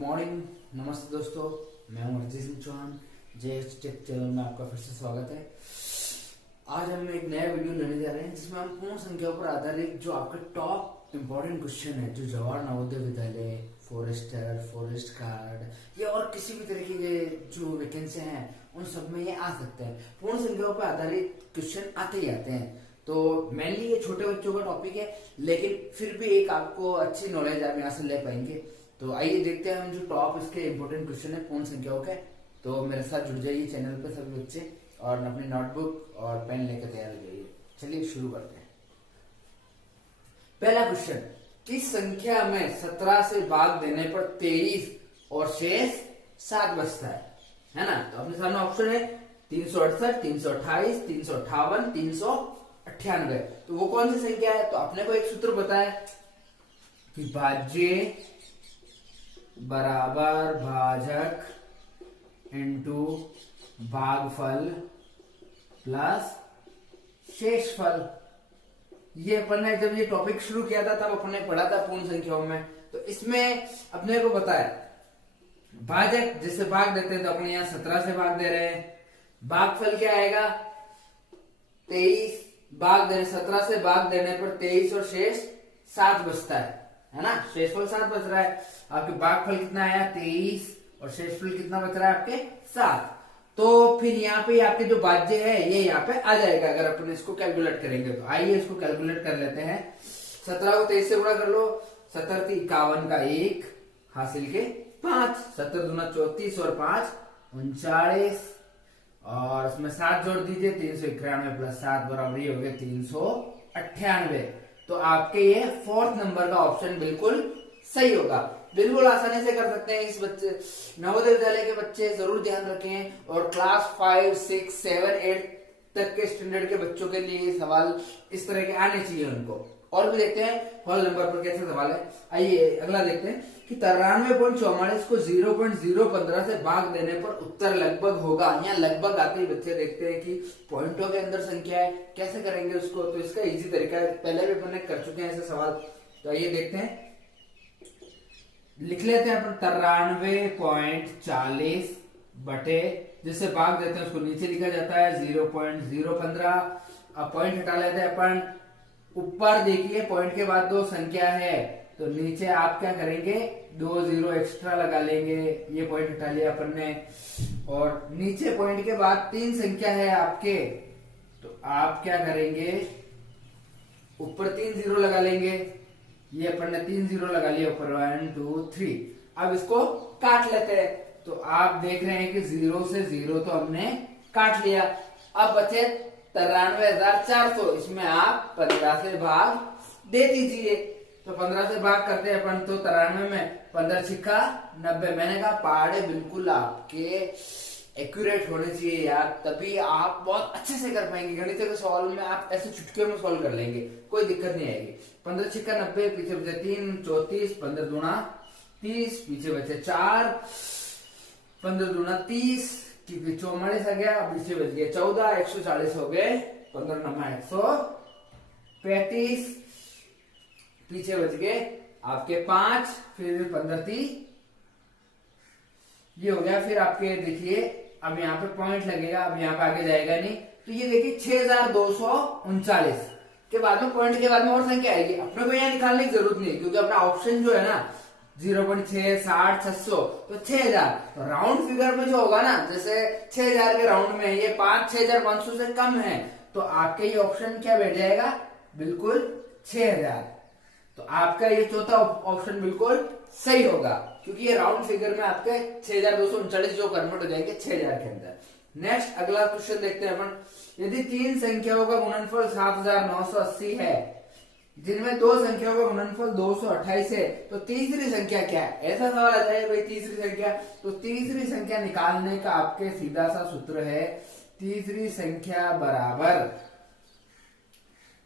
Morning, नमस्ते दोस्तों। मैं हूं Arijit Singh Chauhan. JH tech channel में आपका फिर से स्वागत है। आज हम एक नया वीडियो लेने जा रहे हैं जिसमें हम पूर्ण संख्याओं पर आधारित जो आपके टॉप इम्पोर्टेंट क्वेश्चन है जो Jawahar Navodaya Vidyalaya, forester, forest guard या और किसी भी तरह की जो वैकेंसी हैं उन सब में ये आ सकते हैं। पूर्ण संख्याओं पर आधारित क्वेश्चन आते ही आते हैं। तो मेनली ये छोटे बच्चों का टॉपिक है, लेकिन फिर भी एक आपको अच्छी नॉलेज आप यहाँ से ले पाएंगे। तो आइए देखते हैं हम जो टॉप इसके इम्पोर्टेंट क्वेश्चन है पूर्ण संख्याओं के। तो मेरे साथ जुड़ जाइए चैनल पे सभी बच्चे और अपनी नोटबुक और पेन लेकर तैयार हो जाइए। चलिए शुरू करते हैं। पहला क्वेश्चन, किस संख्या में 17 से भाग देने पर 23 और शेष 7 बचता है ना। तो अपने सामने ऑप्शन है 368, 328, 358, 398। तो वो कौन सी संख्या है? तो अपने को एक सूत्र पता है कि भाज्य बराबर भाजक इंटू भागफल प्लस शेषफल। ये अपन ने जब ये टॉपिक शुरू किया था तब अपन ने पढ़ा था पूर्ण संख्याओं में। तो इसमें अपने को पता है भाजक जैसे भाग देते हैं तो अपने यहाँ 17 से भाग दे रहे हैं। भागफल क्या आएगा? 23 भाग देने 17 से भाग देने पर 23 और शेष 7 बचता है ना। शेषफल 7 बच रहा है। आपके भागफल कितना आया? 23 और शेषफल कितना बच रहा है आपके? 7। तो फिर यहाँ पे आपके जो भाज्य है ये यहाँ पे आ जाएगा अगर अपन इसको कैलकुलेट करेंगे। तो आइए इसको कैलकुलेट कर लेते हैं। 17 को 23 से गुणा कर लो। 17 × 51 का 1 हासिल के 5। 17 दूना 34 और 5 39 और उसमें 7 जोड़ दीजिए। 391 प्लस 7 बराबर ये हो गया 398। तो आपके ये 4th नंबर का ऑप्शन बिल्कुल सही होगा। बिल्कुल आसानी से कर सकते हैं। इस बच्चे नवोदय विद्यालय के बच्चे जरूर ध्यान रखें और क्लास 5, 6, 7, 8 तक के स्टैंडर्ड के बच्चों के लिए सवाल इस तरह के आने चाहिए उनको। और भी देखते हैं हॉल नंबर पर कैसे सवाल है। आइए अगला देखते हैं कि 93.44 को 0.015 से भाग देने पर उत्तर लगभग होगा। यहाँ लगभग आते ही बच्चे देखते हैं कि पॉइंटों के अंदर संख्या है, कैसे करेंगे उसको। तो इसका इजी तरीका है, पहले भी अपन ने कर चुके हैं ऐसे सवाल। तो आइए देखते हैं, लिख लेते हैं अपन 93.40 बटे जिससे भाग देते हैं उसको नीचे लिखा जाता है 0.015। अब पॉइंट हटा लेते हैं अपन। ऊपर देखिए पॉइंट के बाद 2 संख्या है तो नीचे आप क्या करेंगे? 2 0 एक्स्ट्रा लगा लेंगे। ये पॉइंट हटा लिया अपन ने। और नीचे पॉइंट के बाद 3 संख्या है आपके तो आप क्या करेंगे? ऊपर 3 0 लगा लेंगे। ये अपन ने 3 0 लगा लिया ऊपर 1 2 3। अब इसको काट लेते हैं। तो आप देख रहे हैं कि 0 से 0 तो हमने काट लिया। अब बचे 93,400। इसमें आप 15 से भाग दे दीजिए। तो 15 से भाग करते हैं अपन। तो 93 में 15 छिक्का 90। मैंने कहा पहाड़े बिल्कुल आपके एक्यूरेट होने चाहिए यार, तभी आप बहुत अच्छे से कर पाएंगे। गणित के सवाल में आप ऐसे चुटकियों में सॉल्व कर लेंगे, कोई दिक्कत नहीं आएगी। 15 छिक्का 90, पीछे बचे 3 34, 15 दूना 30, पीछे बचे 4, 15 दूना 30 क्योंकि 44 आ गया, पीछे बच गए 14, 140 हो गए, 15 नमा 135, पीछे बच गए आपके 5, फिर 15 30 ये हो गया। फिर आपके देखिए अब यहाँ पे पॉइंट लगेगा, अब यहाँ पे आगे जाएगा नहीं। तो ये देखिए 6239 के बाद में पॉइंट के बाद में और संख्या आएगी। अपने को यहाँ निकालने की जरूरत नहीं क्योंकि अपना ऑप्शन जो है ना 0.6 60 600 तो 6000। तो राउंड फिगर में जो होगा ना, जैसे 6000 के राउंड में ये 6500 से कम है तो आपके ये ऑप्शन क्या बैठ जाएगा? बिल्कुल 6000। तो आपका ये चौथा ऑप्शन बिल्कुल सही होगा क्योंकि ये राउंड फिगर में आपके 6239 जो कन्वर्ट हो जाएंगे 6000 के अंदर। नेक्स्ट अगला क्वेश्चन देखते हैं अपन। यदि 3 संख्याओं का गुणनफल 7980 है जिनमें 2 संख्याओं का गुणनफल 228 है तो तीसरी संख्या क्या है? ऐसा सवाल आ जाए भाई तीसरी संख्या। तो तीसरी संख्या निकालने का आपके सीधा सा सूत्र है, तीसरी संख्या बराबर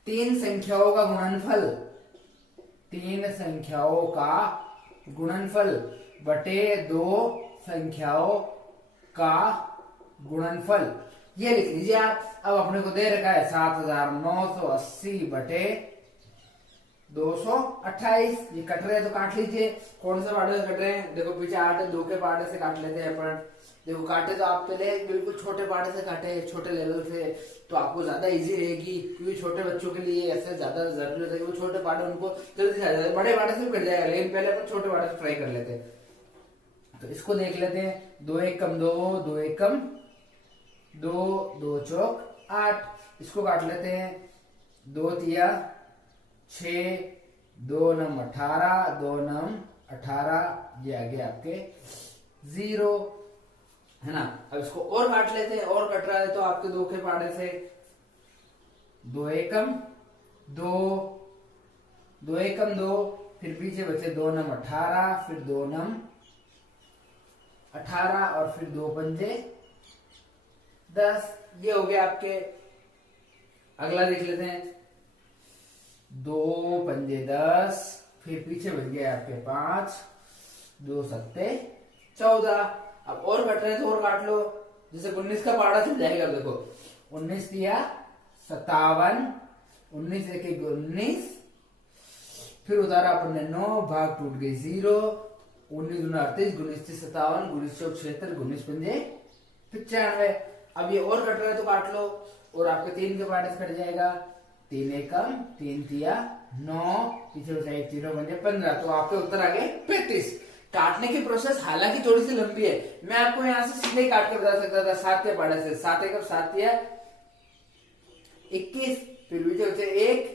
3 संख्याओं का गुणनफल, 3 संख्याओं का गुणनफल बटे 2 संख्याओं का गुणनफल। ये लिख लीजिए आप। अब अपने को दे रखा है 7980 बटे 228। ये कट रहे हैं तो काट लीजिए। कौन से पार्ट से कट रहे हैं? देखो पीछे 8 है, 2 के पार्ट से काट लेते हैं अपन। देखो काटे तो आप पहले बिल्कुल छोटे पार्ट से काटे, छोटे लेवल से, तो आपको ज्यादा इजी रहेगी, क्योंकि छोटे बच्चों के लिए ऐसे ज्यादा जरूरत है कि वो छोटे पार्ट उनको जल्दी से आ जाए। बड़े पार्ट से भी कट जाएगा, लेकिन पहले अपन छोटे पार्ट से ट्राई कर लेते हैं। तो इसको देख लेते हैं। 2 1 कम 2, 2 1 कम 2, 2 चौक 8। इसको काट लेते हैं। 2 तिया 6, 2 नम 18, 2 नम 18, ये आगे आपके 0 है ना। अब इसको और काट लेते हैं। और कट रहा है तो आपके 2 के पाड़े से 2 एकम 2, 2 एकम 2, फिर पीछे बचे 2 नम 18, फिर 2 नम 18 और फिर 2 पंजे 10। ये हो गया आपके। अगला देख लेते हैं। 2 पंजे 10, फिर पीछे बच गया आपके 5, 2 सत्ते 14। अब और कट रहे हैं तो और काट लो। जैसे 19 का पाड़ा चल जाएगा। देखो 19 दिया 57, 19 एक 19, फिर उतारा अपन ने 9, भाग टूट गई 0, 19 दूना 38, 19 57, 19 चौक 76, 19 पंजे 95। अब ये और कट रहे हैं तो काट लो। और आपके 3 के पाड़े से कट जाएगा। 3 एकम 3 तिया 9, पीछे बचा 1 0 पंजे 15। तो आपके उत्तर आ गए 35। काटने की प्रोसेस हालांकि थोड़ी सी लंबी है, मैं आपको यहाँ से सीधे काट कर बता सकता था। 7 के पाड़े से 7 एकम 7 तिया 21, फिर पीछे बचे 1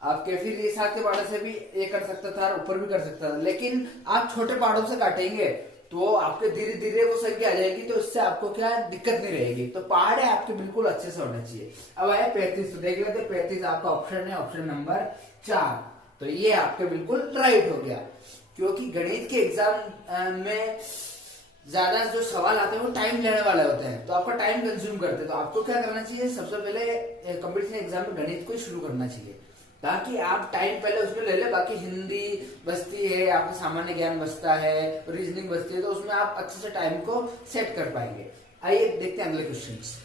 आपके, फिर ये 7 के पाड़े से भी ये कर सकता था, ऊपर भी कर सकता था। लेकिन आप छोटे पाड़ों से काटेंगे तो आपके धीरे धीरे वो संख्या आ जाएगी, तो इससे आपको क्या दिक्कत नहीं रहेगी। तो पहाड़े आपके बिल्कुल अच्छे से होना चाहिए। अब आए 35, तो देख लेते 35 आपका ऑप्शन है, ऑप्शन नंबर 4। तो ये आपके बिल्कुल राइट हो गया, क्योंकि गणित के एग्जाम में ज्यादा जो सवाल आते हैं वो टाइम लेने वाले होते हैं, तो आपका टाइम कंज्यूम करते हैं। तो आपको क्या करना चाहिए, सबसे पहले कंपटीशन एग्जाम में गणित को शुरू करना चाहिए, ताकि आप टाइम पहले उसमें ले ले। बाकी हिंदी बचती है, आपका सामान्य ज्ञान बचता है, रीजनिंग बचती है, तो उसमें आप अच्छे से टाइम को सेट कर पाएंगे। आइए देखते हैं अगले क्वेश्चंस।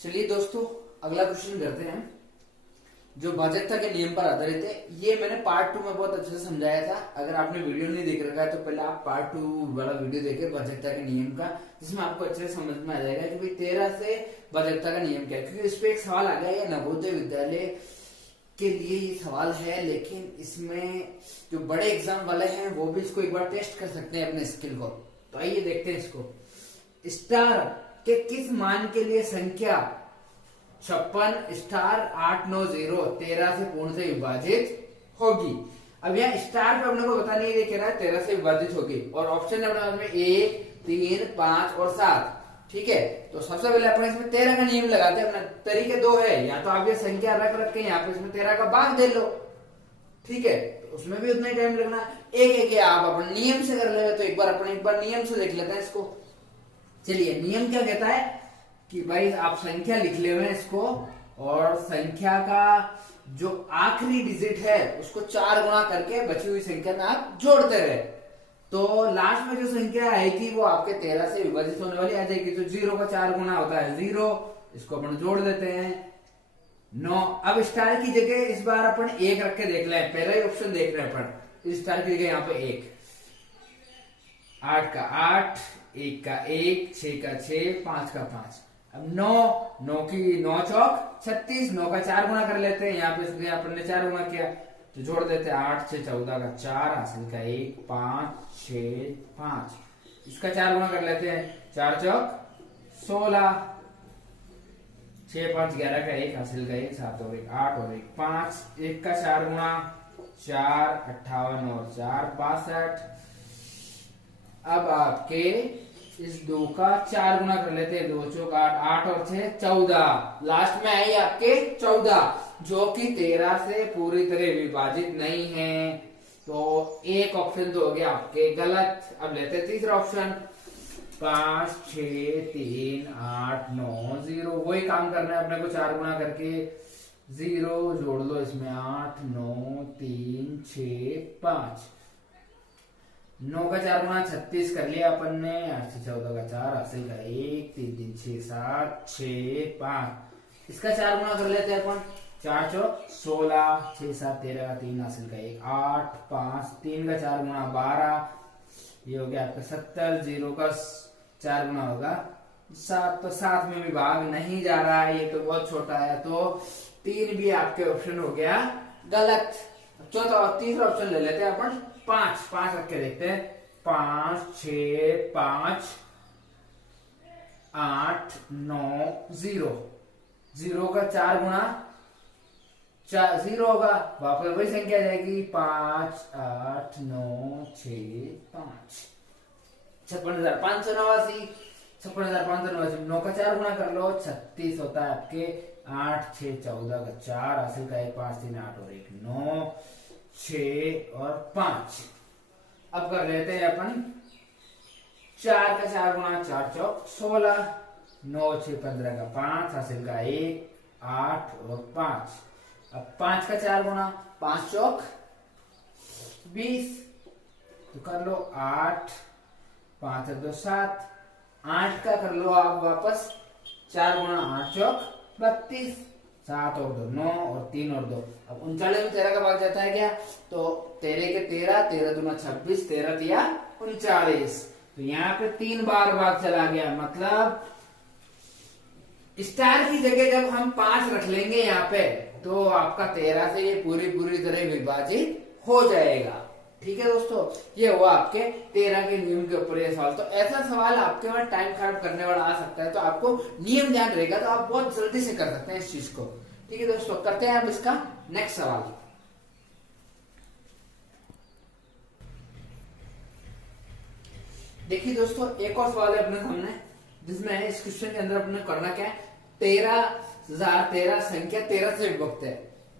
चलिए दोस्तों, अगला क्वेश्चन करते हैं, जो भाजकता के नियम पर आधारित है। ये मैंने पार्ट 2 में बहुत अच्छे से समझाया था। अगर आपने वीडियो नहीं देख रखा है तो पहले आप पार्ट 2 वाला वीडियो देखें भाजकता के नियम का, जिसमें आपको अच्छे से समझ में आ जाएगा कि भाई 13 से भाजकता का नियम क्या है। क्योंकि इस पे एक सवाल आ गया, ये नवोदय विद्यालय के लिए ये सवाल है, लेकिन इसमें जो बड़े एग्जाम वाले हैं वो भी इसको एक बार टेस्ट कर सकते हैं अपने स्किल को। तो आइए देखते हैं इसको। स्टार के किस मान के लिए संख्या 56 स्टार 890 13 से पूर्ण से विभाजित होगी। अब यहाँ स्टार पे अपने को बता नहीं कह रहा है 13 से विभाजित होगी, और ऑप्शन है अपने में 1 3 5 और 7। ठीक है, तो सबसे पहले अपने इसमें 13 का नियम लगाते हैं। अपना तरीके 2 है, या तो आप ये संख्या रख के यहाँ पे इसमें 13 का भाग दे लो, ठीक है, तो उसमें भी उतना ही टाइम लगना। एक आप अपन नियम से कर ले, तो एक बार नियम से देख लेते हैं इसको। चलिए, नियम क्या कहता है कि भाई आप संख्या लिख ले हुए इसको, और संख्या का जो आखिरी डिजिट है उसको 4 गुना करके बची हुई संख्या में आप जोड़ते रहे, तो लास्ट में जो संख्या आएगी वो आपके 13 से विभाजित होने वाली आ जाएगी। तो 0 का 4 गुना होता है 0, इसको अपन जोड़ देते हैं 9। अब स्टार की जगह इस बार अपन 1 रख के देख लें। पहला ही ऑप्शन देख रहे हैं अपन, स्टार की जगह यहाँ पे 1, 8 का 8, 1 का 1, 6 का 6, 5 का 5। अब 9 की 9 चौक 36, 9 का 4 गुना कर लेते हैं। यहाँ पे अपन ने 4 गुना किया तो जोड़ देते हैं 8 6 14 का 4, हासिल का 1, 5 6 5। इसका 4 गुना कर लेते हैं, 4 चौक 16, 6 5 11 का 1, हासिल का 1, 7 और 1 8 और 1 5। 1 का 4 गुना 4, 58 और 4 62। अब आपके इस 2 का 4 गुना कर लेते हैं, 2 चौक 8, 8 और 6 14। लास्ट में आई आपके 14, जो कि 13 से पूरी तरह विभाजित नहीं है। तो एक ऑप्शन तो हो गया आपके गलत। अब लेते हैं तीसरा ऑप्शन, 5 6 3 8 9 0। वही काम करना है अपने को, 4 गुना करके 0 जोड़ लो इसमें, 8 9 3 6 5। 9 का 4 गुना 36 कर लिया अपन ने, 8 से 14 का 4, हासिल का 1, 3 3 6 7 6 5। इसका 4 गुना कर लेते हैं अपन। 4 चौक 16, 6 7 13 का 3 हासिल का 1 8 5 3 का 4 गुना 12, ये हो गया आपका 70, 0 का 4 गुना होगा 7, तो 7 में भी भाग नहीं जा रहा है, ये तो बहुत छोटा है, तो 3 भी आपके ऑप्शन हो गया गलत। चौथा और तीसरा ऑप्शन ले लेते हैं अपन 5 रख के देखते हैं। 5 6 5 8 9 0, 0 का 4 गुना 0 होगा, वापस वही संख्या जाएगी 5 8 9 6 5, 56,589, 56,589, 9 का 4 गुना कर लो 36 होता है आपके। 8 6 14 का 4 हासिल का 1 5 3 8 और 1 9 6 और 5। अब कर लेते हैं अपन 4 का 4 गुना 4 चौक 16, 9 6 15 का 5 हासिल का 1 8 और 5। अब 5 का 4 गुना 5 चौक 20, तो कर लो 8 5 2 7, 8 का कर लो आप वापस 4 गुना 8 चौक 32, 7 और 2 9 और 3 और 2। अब 39 में 13 का भाग जाता है क्या, तो 13 के 13, 13 दूना 26, 13 दिया 39, तो यहाँ पे 3 बार भाग चला गया, मतलब स्टार की जगह जब हम 5 रख लेंगे यहाँ पे, तो आपका 13 से ये पूरी तरह विभाजित हो जाएगा। ठीक है दोस्तों, ये हुआ आपके 13 के नियम के ऊपर ये सवाल। तो ऐसा सवाल आपके वहां टाइम खराब करने वाला आ सकता है, तो आपको नियम ध्यान रहेगा तो आप बहुत जल्दी से कर सकते हैं इस चीज को। ठीक है दोस्तों, करते हैं आप इसका नेक्स्ट सवाल। देखिए दोस्तों, एक और सवाल है अपने सामने, जिसमें इस क्वेश्चन के अंदर अपने करना क्या है, 13,013 संख्या 13 से विभक्त है।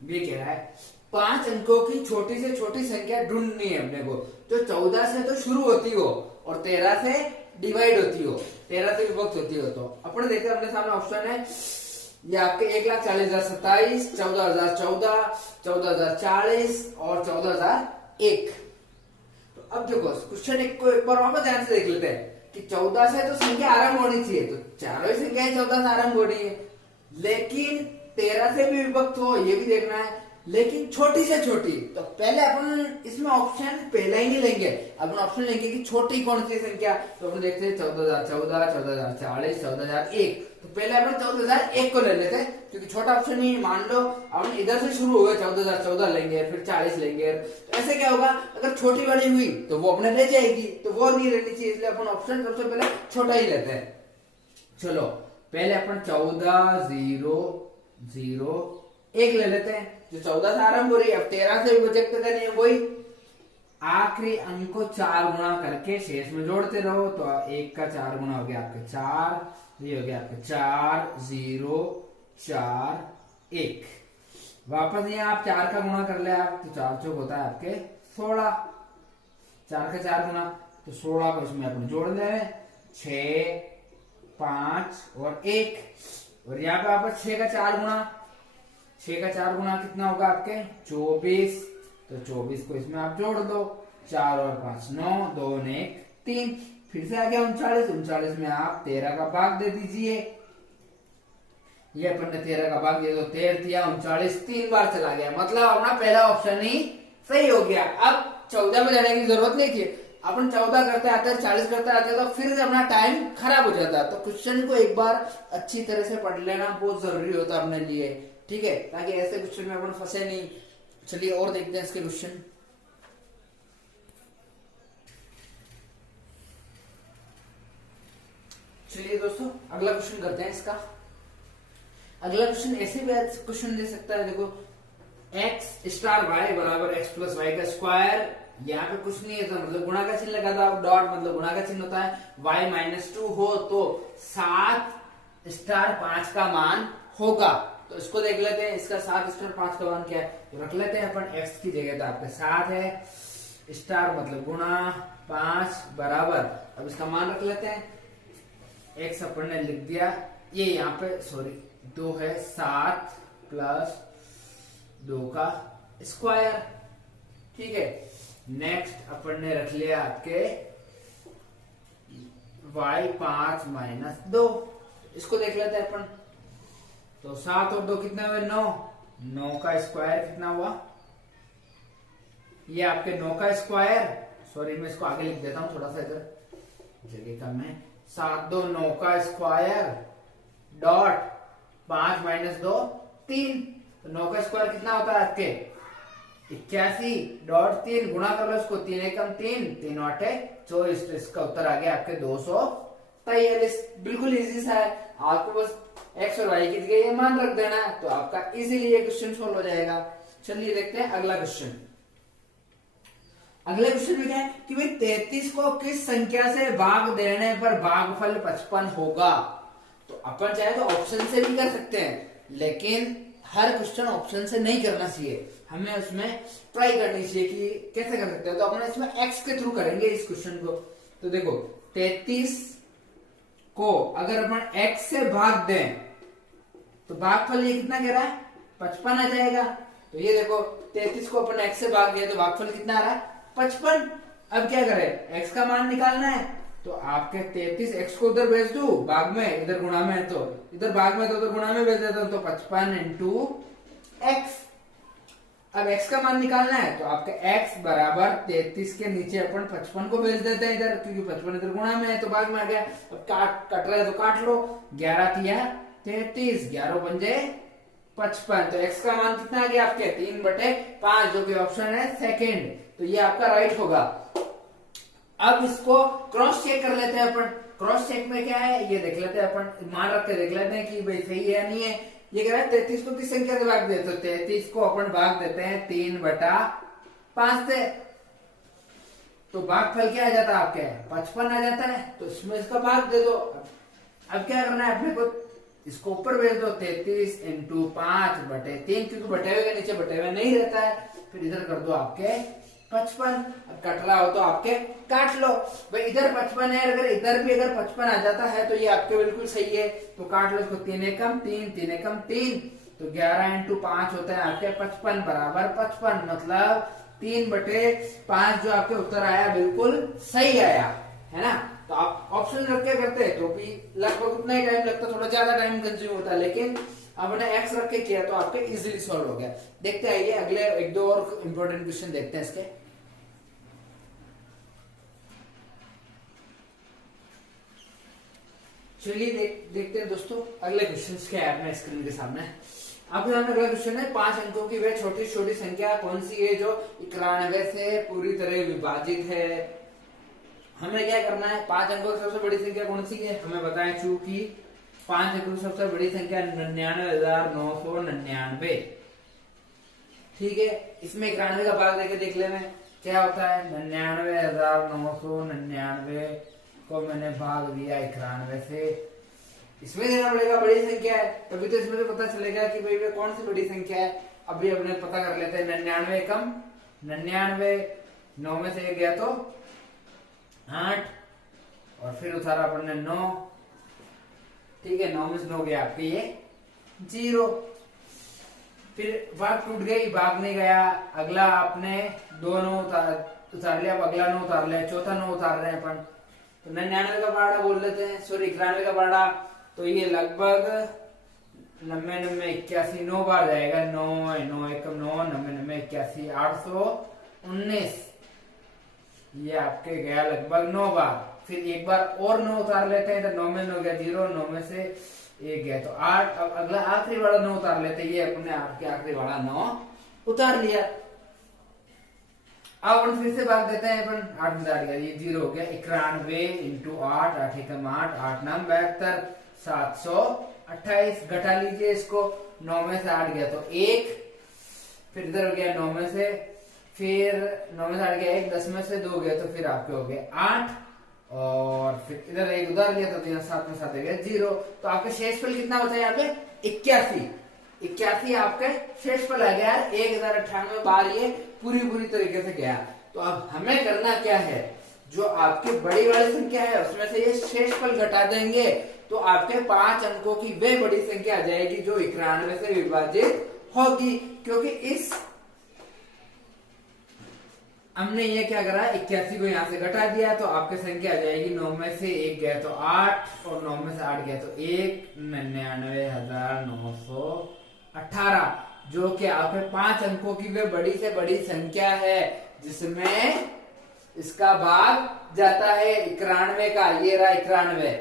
ये कह रहा है 5 अंकों की छोटी से छोटी संख्या ढूंढनी है अपने को, जो 14 से तो शुरू होती हो और 13 से डिवाइड होती हो, 13 से विभक्त होती हो। तो अपने देखते हैं, अपने सामने ऑप्शन है ये आपके 1,40,027, 14,014, 14,040 और 14,001। तो अब देखो क्वेश्चन को एक बार वापस ध्यान से देख लेते हैं कि 14 से तो संख्या आरंभ होनी चाहिए, तो चारों ही संख्याएं 14 से आरंभ हो रही है, लेकिन 13 से भी विभक्त हो ये भी देखना है, लेकिन छोटी से छोटी। तो पहले अपन इसमें ऑप्शन पहला ही नहीं लेंगे, अपन ऑप्शन लेंगे कि छोटी कौन सी संख्या। तो अपन देखते हैं 14,014, 14,040, 14,001। तो पहले अपन 14,001 को ले लेते हैं, क्योंकि छोटा ऑप्शन नहीं। मान लो अपन इधर से शुरू हुए 14,014 लेंगे, फिर 40 लेंगे, तो ऐसे क्या होगा, अगर छोटी बड़ी हुई तो वो अपने रह जाएगी, तो वो नहीं रहनी चाहिए, इसलिए अपन ऑप्शन सबसे पहले छोटा ही लेते हैं। चलो पहले अपन 14,001 ले लेते हैं, जो 14 से आरंभ हो रही है। अब 13 से विभाजक करनी है, वही आखिरी अंक को 4 गुना करके शेष में जोड़ते रहो, तो 1 का 4 गुना हो गया आपके 4, ये हो गया आपके 4,041। वापस यहाँ आप 4 का गुना कर ले आप, तो 4 चौक होता है आपके 16, 4 का 4 गुना, तो 16 को इसमें अपन जोड़ ले 6 5 और 1, और यहाँ पे आप 6 का 4 गुना, 6 का 4 गुना कितना होगा आपके 24, तो 24 को इसमें आप जोड़ दो, 4 और 5 9, 2 और 1 3, फिर से आ गया 39, 39 में आप 13 का भाग दे दीजिए। ये अपन ने 13 का भाग दिया तो 13 दिया 39, 3 बार चला गया, मतलब अपना पहला ऑप्शन ही सही हो गया। अब 14 में जाने की जरूरत नहीं थी, अपन 14 करते आते हैं, 40 करते आते हैं, तो फिर से अपना टाइम खराब हो जाता है। तो क्वेश्चन को एक बार अच्छी तरह से पढ़ लेना बहुत जरूरी होता है अपने लिए, ठीक है, ताकि ऐसे क्वेश्चन में अपन फंसे नहीं। चलिए और देखते हैं इसके क्वेश्चन। चलिए दोस्तों अगला क्वेश्चन करते हैं इसका। अगला क्वेश्चन ऐसे भी क्वेश्चन दे सकता है, देखो x स्टार y बराबर x प्लस वाई का स्क्वायर, यहाँ पे कुछ नहीं है तो मतलब गुणा का चिन्ह लगा था, डॉट मतलब गुणा का चिन्ह होता है, y -2 हो तो 7 स्टार 5 का मान होगा। तो इसको देख लेते हैं, इसका 7 स्टार 5 का मान क्या है, तो रख लेते हैं अपन x की जगह, तो आपके 7 है, स्टार मतलब गुणा 5 बराबर, अब इसका मान रख लेते हैं, x अपन ने लिख दिया, ये यहाँ पे सॉरी 2 है, 7 प्लस 2 का स्क्वायर, ठीक है। नेक्स्ट अपन ने रख लिया आपके y 5 - 2, इसको देख लेते हैं अपन, तो 7 और 2 कितने हुए 9, 9 का स्क्वायर कितना हुआ, ये आपके 9 का स्क्वायर, सॉरी मैं इसको आगे लिख देता हूं थोड़ा सा, इधर जगह कम है, 7 2 9 का स्क्वायर डॉट 5 माइनस 2 3, तो 9 का स्क्वायर कितना होता है आपके 81 डॉट 3, गुणा कर लो इसको, 3 एकम 3, 3 आठे 24, तो इसका उत्तर आ गया आपके 243। बिल्कुल इजी सा है, आपको बस x और y की जगह ये मान रख देना है, तो आपका इजीली ये क्वेश्चन सोल्व हो जाएगा। चलिए देखते हैं अगला क्वेश्चन। अगले क्वेश्चन में क्या है कि भाई 33 को किस संख्या से भाग देने पर भागफल 55 होगा। तो अपन चाहे तो ऑप्शन से भी कर सकते हैं, लेकिन हर क्वेश्चन ऑप्शन से नहीं करना चाहिए, हमें उसमें ट्राई करनी चाहिए कि कैसे कर सकते हैं। तो अपन इसमें x के थ्रू करेंगे इस क्वेश्चन को। तो देखो 33 को अगर अपन x से भाग दें तो भागफल ये कितना कह रहा है 55 आ जाएगा। तो ये देखो 33 को अपन x से भाग दिया तो भागफल कितना आ रहा है 55। अब क्या करें, x का मान निकालना है, तो आपके 33 x को उधर भेज दू भाग में, इधर गुणा में है तो इधर भाग में, तो उधर गुणा में भेज देता हूं, तो 55 इंटू x। अब x का मान निकालना है, तो आपके x बराबर 33 के नीचे अपन 55 को भेज देते हैं इधर, क्योंकि 55 इधर गुणा में है तो भाग में आ गया। अब कट रहा है तो काट लो, 11 तिया 33, 11 बन जाए 55, तो x का मान कितना आ गया आपके 3/5, जो कि ऑप्शन है सेकेंड, तो ये आपका राइट होगा। अब इसको क्रॉस चेक कर लेते हैं अपन। क्रॉस चेक में क्या है ये देख लेते हैं अपन, मान रख के देख लेते हैं कि भाई सही है या नहीं है। ये कह रहा है 33 को किस संख्या से भाग देते, तो 33 को अपन भाग देते हैं 3/5 से, तो भागफल क्या आ जाता है आपके 55 आ जाता है, तो इसमें इसका भाग दे दो। अब क्या करना है अपने को, इसको ऊपर भेज दो, 33 इंटू 5/3, क्योंकि बटे हुए के नीचे बटे हुए नहीं रहता है, फिर इधर कर दो आपके 55। अब कट रहा हो तो आपके काट लो, भाई इधर 55 है, अगर इधर भी अगर 55 आ जाता है तो ये आपके बिल्कुल सही है, तो काट लो इसको, 3 एकम 3, 3 एकम 3, तो 11 इंटू 5 होता है आपके 55 बराबर 55, मतलब 3/5 जो आपके उत्तर आया बिल्कुल सही आया है ना। तो आप ऑप्शन रख के करते तो भी लगभग उतना ही टाइम लगता, थोड़ा ज्यादा टाइम कंज्यूम होता, लेकिन आपने x रख के किया तो आपके इजीली सॉल्व हो गया। देखते आइए अगले एक दो और इंपॉर्टेंट क्वेश्चन देखते हैं इसके। चलिए देखते हैं दोस्तों अगले क्वेश्चन क्या है अपने स्क्रीन के सामने। आपके सामने अगला क्वेश्चन है 5 अंकों की वह छोटी छोटी संख्या कौन सी है जो 91 से पूरी तरह विभाजित है। हमें क्या करना है, 5 अंकों की सबसे बड़ी संख्या कौन सी है, हमें बताएं। चूंकि 5 अंकों की सबसे बड़ी संख्या 99,999, ठीक है। इसमें 91 का भाग देके देख लेना क्या होता है, 99,999 को मैंने भाग दिया 91 से, इसमें देना पड़ेगा बड़ी संख्या है, तभी तो इसमें तो पता चलेगा कि भाई कौन सी बड़ी संख्या है। अभी अपने पता कर लेते हैं, 99 कम 99, 9 में से 1 गया तो 8, और फिर उतारा अपन ने 9, ठीक है, 9 में से 9 गया आपके ये 0, फिर भाग टूट गई, भाग नहीं गया। अगला आपने 2 9 उतार लिया, अब अगला 9 उतार लिया, चौथा 9 उतार रहे हैं अपन, तो 99 का बाड़ा बोल देते हैं, सॉरी 91 का बाड़ा, तो ये लगभग 90 90 81 9 बार जाएगा, 9 9 1 9 90 90 81 819, ये आपके गया लगभग 9 बार। फिर एक बार और 9 उतार लेते हैं, तो 9 में 9 गया 0, 9 में से 1 गया तो 8। अब अगला आखिरी वाला 9 उतार लेते हैं, ये अपने आपके आखिरी वाला 9 उतार लिया। अब अपन फिर से भाग देते हैं, अपन 8 में डाल गया, ये 0 हो गया, 91 इंटू 8, 8 एकम 8, 8 9 72, 728। घटा लीजिए इसको, 9 में से 8 गया तो 1, फिर इधर हो गया 9 में से, फिर 9 में से 8 गया 1, 10 में से 2 गया तो फिर आपके हो गए 8, और फिर इधर 1 उधार लिया तो यहाँ 7 में 7 गया 0, तो आपका शेषफल कितना होता है यहाँ पे 81 आपके शेषफल आ गया। 1098 बार ये पूरी तरीके से गया। तो अब हमें करना क्या है, जो आपकी बड़ी वाली संख्या है उसमें से ये शेषफल घटा देंगे, तो आपके 5 अंकों की वे बड़ी संख्या आ जाएगी जो 91 से विभाजित होगी, क्योंकि हमने ये क्या करा, 81 को यहाँ से घटा दिया तो आपकी संख्या आ जाएगी 9 में से 1 गया तो 8 और 9 में से 8 गया तो 1, 99,918, जो कि आपके 5 अंकों की वे बड़ी से बड़ी संख्या है जिसमें इसका भाग जाता है 91 का। ये रहा 91,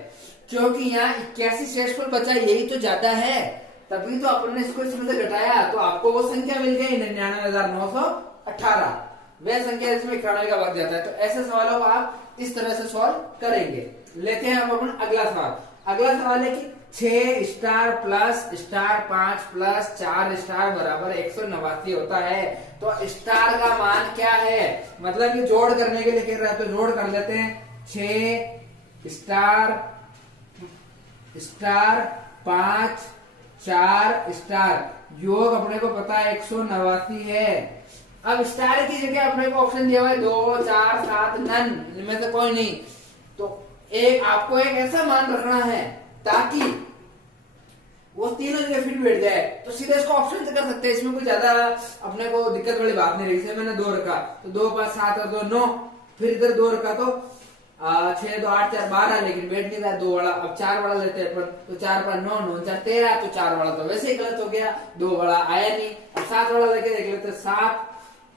क्योंकि यहाँ 81 शेषफल बचा, यही तो ज्यादा है, तभी तो अपन ने इसको इसमें से घटाया, तो आपको वो संख्या मिल गई 99,918, वह संख्या इसमें 91 का भाग जाता है। तो ऐसे सवालों को आप इस तरह से सॉल्व करेंगे। लेते हैं अब अपन अगला सवाल। अगला सवाल है कि 6 star plus star 5 plus 4 star बराबर 189 होता है, तो स्टार का मान क्या है? मतलब ये जोड़ करने के लिए कह रहा है, तो जोड़ कर लेते हैं। 6 स्टार 5 4 स्टार, योग अपने को पता है 189 है। अब स्टार की जगह अपने को ऑप्शन दिया हुआ है 2 4 7 नन, इनमें से कोई नहीं, तो आपको एक ऐसा मान रखना है ताकि वो तीनों जगह फिट बैठ जाए। तो सीधे इसको ऑप्शन से कर सकते हैं, इसमें कोई ज्यादा अपने को दिक्कत वाली बात नहीं रही। जैसे मैंने 2 रखा तो 2 5 7 और 2 9, फिर इधर 2 रखा तो 6 2 8 4 12, लेकिन बैठ नहीं रहा 2 वाला। अब 4 वाला लेते हैं अपन, तो 4 5 9 9 4 13, तो 4 वाला तो वैसे ही गलत हो गया, 2 वाला आया नहीं। अब 7 वाला लेके देख लेते, 7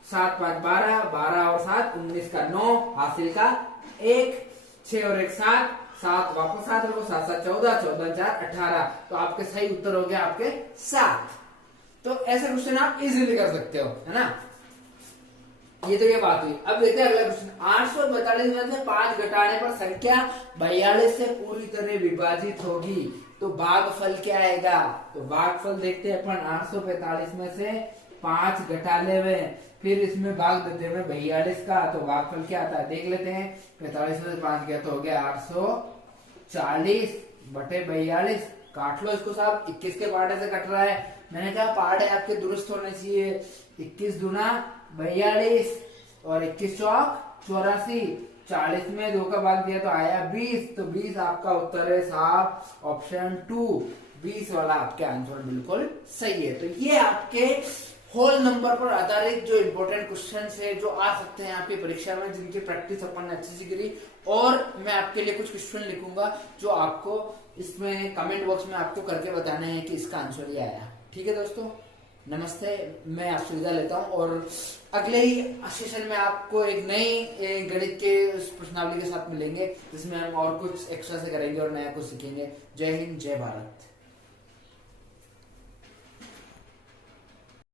7 5 12, 12 और 7 19 का 9, हासिल का 1, 6 और 1 7, 7 वापस 7 रखो, 7 7 14, 14 4 18, तो आपके सही उत्तर हो गया आपके 7। तो ऐसा क्वेश्चन आप इजीली कर सकते हो, है ना। ये तो ये बात हुई। अब देखते हैं अगला क्वेश्चन। 842 में से 5 घटाने पर संख्या 42 से पूरी तरह विभाजित होगी, तो भागफल क्या आएगा? तो भागफल देखते हैं अपन। 845 में से 5 घटा ले हुए, फिर इसमें भाग देते हैं 42 का, तो भागफल क्या आता है देख लेते हैं। 45 में से 5 गया तो हो गया 840 बटे 42, काट लो इसको साहब। 21 के पार्ट से कट रहा है, मैंने कहा पार्ट है आपके दुरुस्त होने चाहिए। 21 दूना 42 और 21 चौक 84, 40 में 2 का भाग दिया तो आया 20, तो 20 आपका उत्तर है साहब ऑप्शन 2, 20 वाला आपके आंसर बिल्कुल सही है। तो ये आपके होल नंबर पर आधारित जो इंपॉर्टेंट क्वेश्चंस है जो आ सकते हैं आपकी परीक्षा में, जिनकी प्रैक्टिस अपन ने अच्छी से करी, और मैं आपके लिए कुछ क्वेश्चन लिखूंगा जो आपको इसमें कमेंट बॉक्स में आपको करके बताना है कि इसका आंसर ये आया। ठीक है दोस्तों, नमस्ते, मैं आपसे विदा लेता हूँ, और अगले ही सेशन में आपको एक नई गणित के प्रश्नावली के साथ मिलेंगे, जिसमें हम और कुछ एक्स्ट्रा से करेंगे और नया कुछ सीखेंगे। जय हिंद, जय भारत।